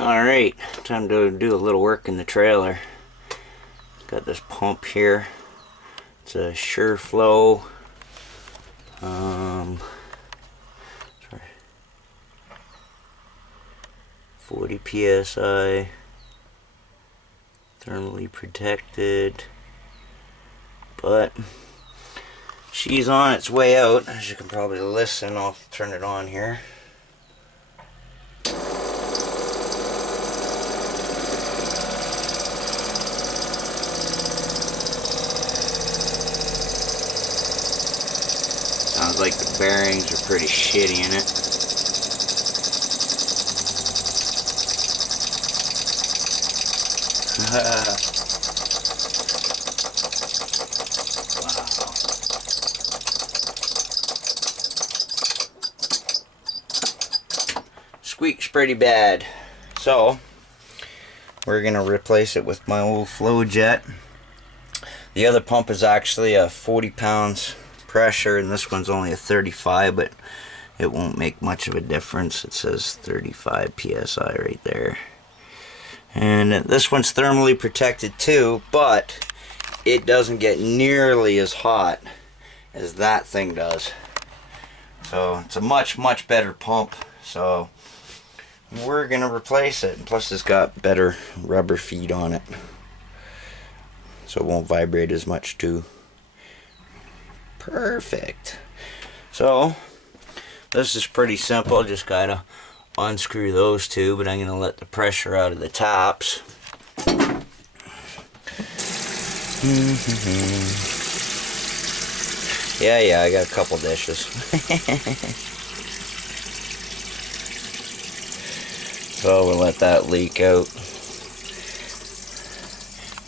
Alright, time to do a little work in the trailer. Got this pump here. It's a SureFlow. 40 psi, thermally protected, but she's on its way out. As you can probably listen, I'll turn it on here. Sounds like the bearings are pretty shitty in it. Wow. Squeaks pretty bad. So we're gonna replace it with my old FlowJet. The other pump is actually a 40 pounds pressure, and this one's only a 35, but it won't make much of a difference. It says 35 psi right there. And this one's thermally protected too, but it doesn't get nearly as hot as that thing does. So it's a much better pump. So we're gonna replace it. Plus it's got better rubber feet on it, so it won't vibrate as much too. Perfect. So this is pretty simple. Just gotta unscrew those two, but I'm going to let the pressure out of the tops. Yeah, I got a couple dishes. So we'll let that leak out.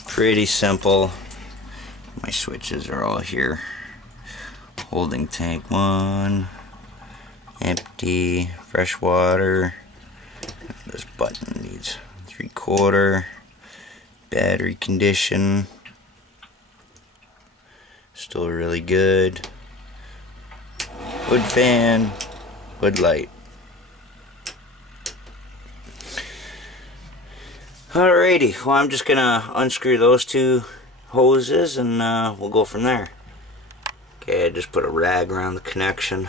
Pretty simple. My switches are all here. Holding tank 1. Empty, fresh water. This button needs 3/4. Battery condition, still really good. Hood fan, hood light. Alrighty, well I'm just gonna unscrew those two hoses and we'll go from there. Okay, I just put a rag around the connection.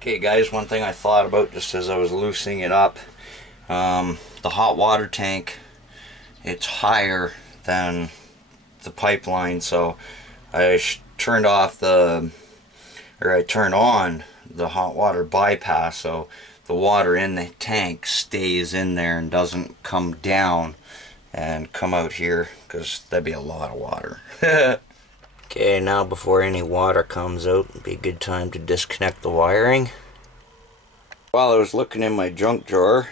Okay guys, one thing I thought about just as I was loosening it up, the hot water tank, it's higher than the pipeline, so I turned on the hot water bypass, so the water in the tank stays in there and doesn't come down and come out here, because that'd be a lot of water. Okay, now before any water comes out, it'd be a good time to disconnect the wiring. While I was looking in my junk drawer,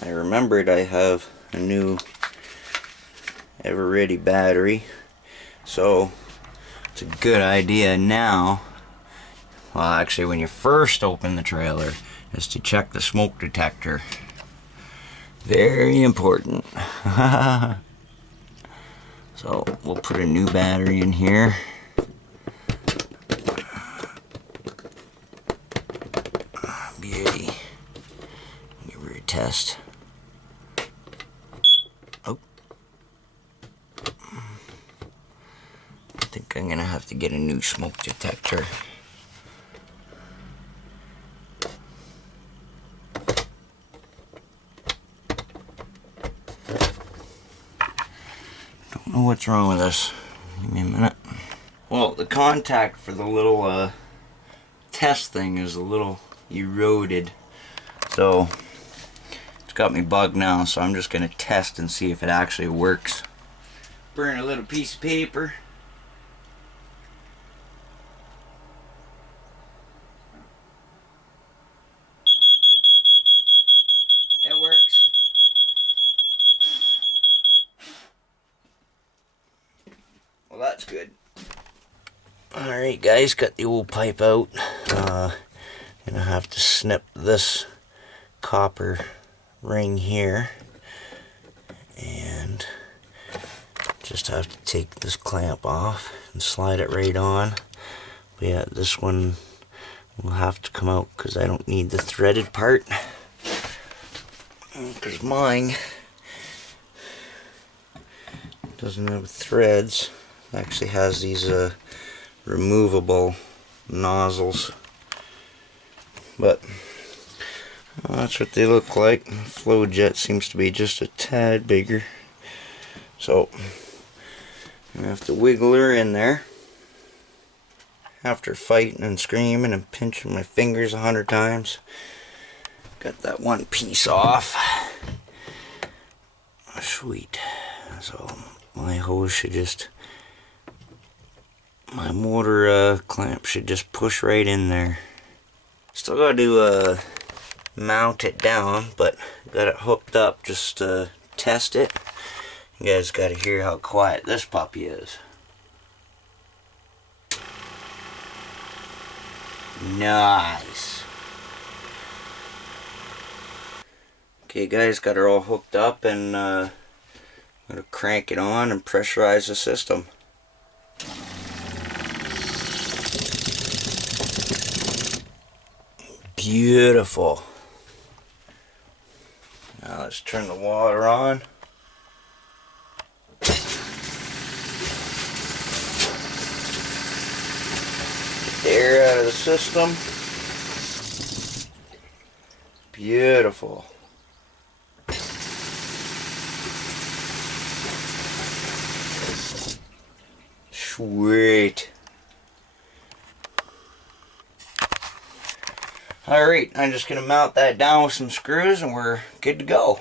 I remembered I have a new Everready battery. So it's a good idea now, well actually when you first open the trailer, is to check the smoke detector. Very important. So we'll put a new battery in here. Beauty. Give her a test. Oh. I think I'm gonna have to get a new smoke detector. Don't know what's wrong with this. Give me a minute. Well, the contact for the little test thing is a little eroded, so it's got me bugged now, so I'm just gonna test and see if it actually works. Burn a little piece of paper. It works. Well, that's good. Alright guys, got the old pipe out. Gonna have to snip this copper ring here and just have to take this clamp off and slide it right on. But yeah, this one will have to come out because I don't need the threaded part. because mine doesn't have threads. It actually has these removable nozzles, but that's what they look like. FlowJet seems to be just a tad bigger, so I have to wiggle her in there after fighting and screaming and pinching my fingers 100 times. Got that one piece off. Sweet. So my hose should just, my motor clamp should just push right in there. Still gotta do mount it down, but got it hooked up just to test it. You guys gotta hear how quiet this puppy is. Nice. Okay guys, got her all hooked up, and I'm gonna crank it on and pressurize the system. Beautiful. Now let's turn the water on. Get the air out of the system. Beautiful. Sweet. Alright, I'm just going to mount that down with some screws and we're good to go.